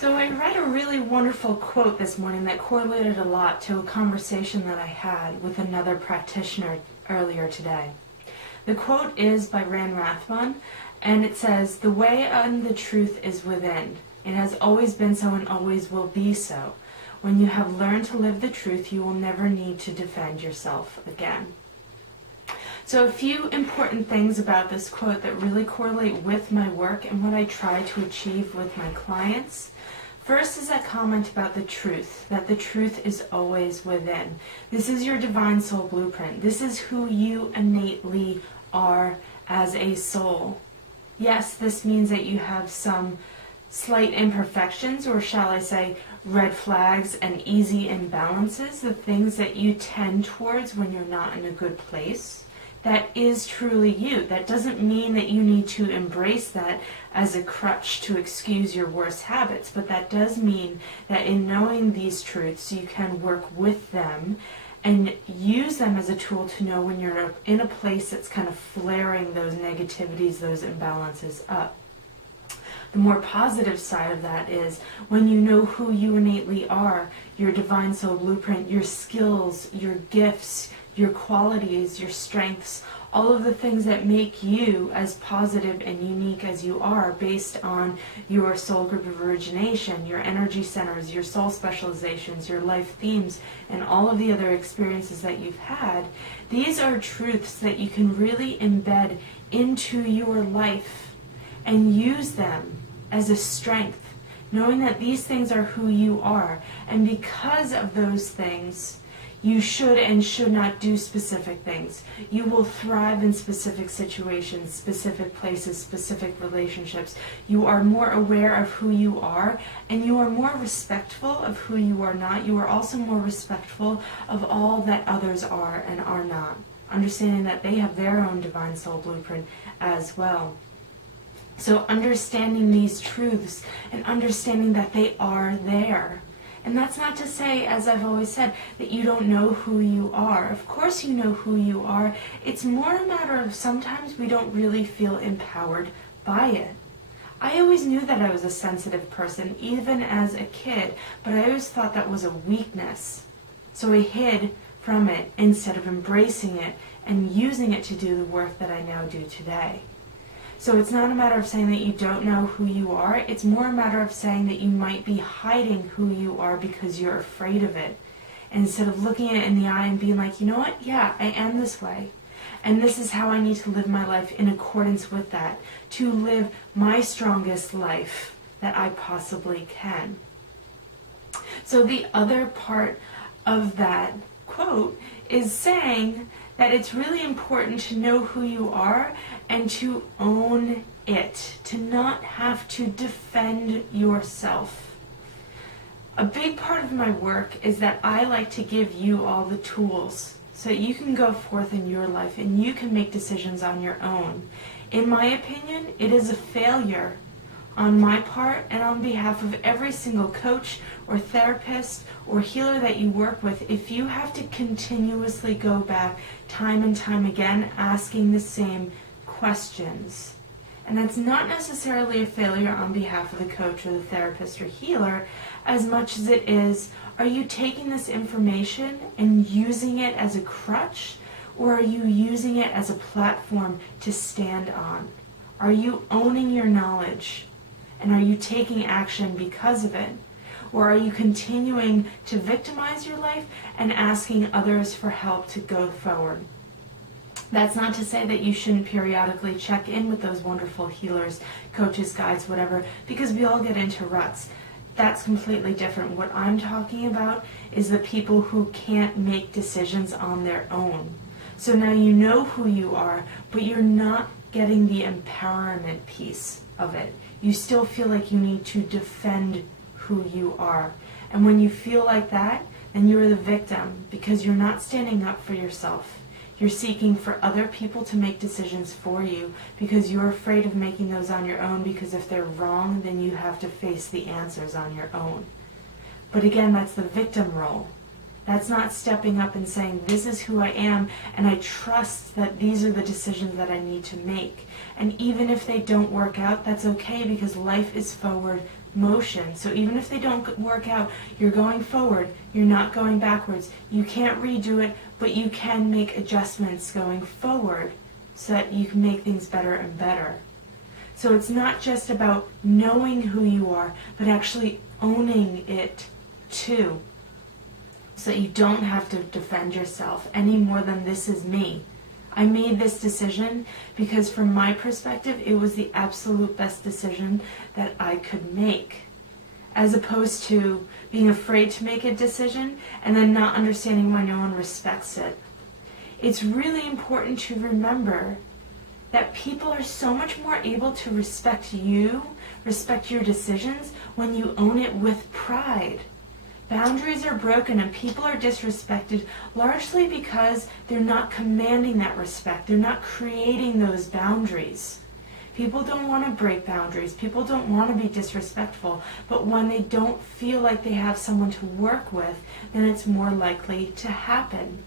So I read a really wonderful quote this morning that correlated a lot to a conversation that I had with another practitioner earlier today. The quote is by Rathbun, and it says, "The way and the truth is within. It has always been so and always will be so. When you have learned to live the truth, you will never need to defend yourself again." So a few important things about this quote that really correlate with my work and what I try to achieve with my clients. First is that comment about the truth, that the truth is always within. This is your divine soul blueprint. This is who you innately are as a soul. Yes, this means that you have some slight imperfections, or shall I say red flags and easy imbalances, the things that you tend towards when you're not in a good place. That is truly you. That doesn't mean that you need to embrace that as a crutch to excuse your worst habits, but that does mean that in knowing these truths, you can work with them and use them as a tool to know when you're in a place that's kind of flaring those negativities, those imbalances up. The more positive side of that is when you know who you innately are, your divine soul blueprint, your skills, your gifts, your qualities, your strengths, all of the things that make you as positive and unique as you are based on your soul group of origination, your energy centers, your soul specializations, your life themes, and all of the other experiences that you've had. These are truths that you can really embed into your life and use them as a strength, knowing that these things are who you are. And because of those things, you should and should not do specific things. You will thrive in specific situations, specific places, specific relationships. You are more aware of who you are, and you are more respectful of who you are not. You are also more respectful of all that others are and are not, understanding that they have their own divine soul blueprint as well. So understanding these truths and understanding that they are there. And that's not to say, as I've always said, that you don't know who you are. Of course you know who you are. It's more a matter of sometimes we don't really feel empowered by it. I always knew that I was a sensitive person, even as a kid, but I always thought that was a weakness. So I hid from it instead of embracing it and using it to do the work that I now do today. So it's not a matter of saying that you don't know who you are. It's more a matter of saying that you might be hiding who you are because you're afraid of it. And instead of looking at it in the eye and being like, you know what? Yeah, I am this way. And this is how I need to live my life in accordance with that, to live my strongest life that I possibly can. So the other part of that quote is saying that it's really important to know who you are and to own it, to not have to defend yourself. A big part of my work is that I like to give you all the tools so that you can go forth in your life and you can make decisions on your own. In my opinion, it is a failure on my part and on behalf of every single coach or therapist or healer that you work with if you have to continuously go back time and time again asking the same questions. And that's not necessarily a failure on behalf of the coach or the therapist or healer as much as it is, are you taking this information and using it as a crutch, or are you using it as a platform to stand on? Are you owning your knowledge? And are you taking action because of it? Or are you continuing to victimize your life and asking others for help to go forward? That's not to say that you shouldn't periodically check in with those wonderful healers, coaches, guides, whatever, because we all get into ruts. That's completely different. What I'm talking about is the people who can't make decisions on their own. So now you know who you are, but you're not getting the empowerment piece of it. You still feel like you need to defend who you are. And when you feel like that, then you're the victim because you're not standing up for yourself. You're seeking for other people to make decisions for you because you're afraid of making those on your own, because if they're wrong, then you have to face the answers on your own. But again, that's the victim role. That's not stepping up and saying, this is who I am, and I trust that these are the decisions that I need to make. And even if they don't work out, that's okay, because life is forward motion. So even if they don't work out, you're going forward, you're not going backwards. You can't redo it, but you can make adjustments going forward so that you can make things better and better. So it's not just about knowing who you are, but actually owning it too. So that you don't have to defend yourself any more than this is me. I made this decision because from my perspective, it was the absolute best decision that I could make. As opposed to being afraid to make a decision and then not understanding why no one respects it. It's really important to remember that people are so much more able to respect you, respect your decisions, when you own it with pride. Boundaries are broken and people are disrespected largely because they're not commanding that respect. They're not creating those boundaries. People don't want to break boundaries. People don't want to be disrespectful. But when they don't feel like they have someone to work with, then it's more likely to happen.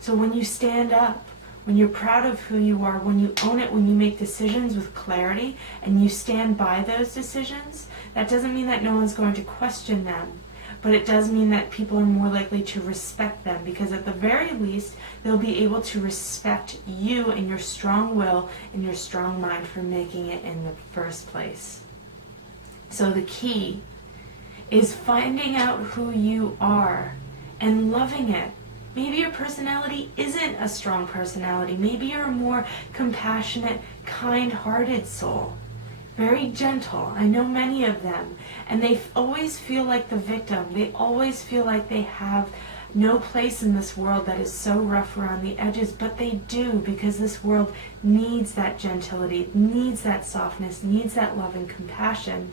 So when you stand up, when you're proud of who you are, when you own it, when you make decisions with clarity and you stand by those decisions, that doesn't mean that no one's going to question them. But it does mean that people are more likely to respect them because at the very least, they'll be able to respect you and your strong will and your strong mind for making it in the first place. So the key is finding out who you are and loving it. Maybe your personality isn't a strong personality. Maybe you're a more compassionate, kind-hearted soul. Very gentle. I know many of them. And they always feel like the victim. They always feel like they have no place in this world that is so rough around the edges. But they do, because this world needs that gentility, needs that softness, needs that love and compassion.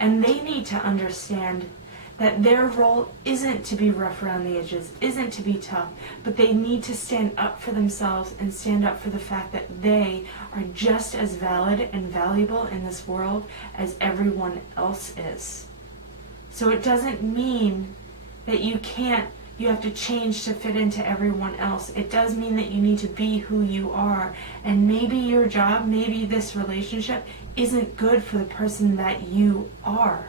And they need to understand that their role isn't to be rough around the edges, isn't to be tough, but they need to stand up for themselves and stand up for the fact that they are just as valid and valuable in this world as everyone else is. So it doesn't mean that you have to change to fit into everyone else. It does mean that you need to be who you are. And maybe your job, maybe this relationship isn't good for the person that you are.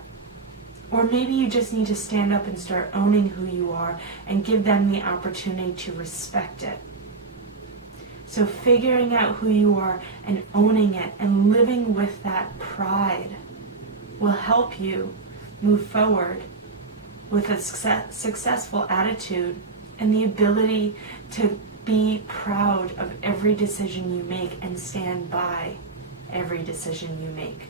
Or maybe you just need to stand up and start owning who you are and give them the opportunity to respect it. So figuring out who you are and owning it and living with that pride will help you move forward with a successful attitude and the ability to be proud of every decision you make and stand by every decision you make.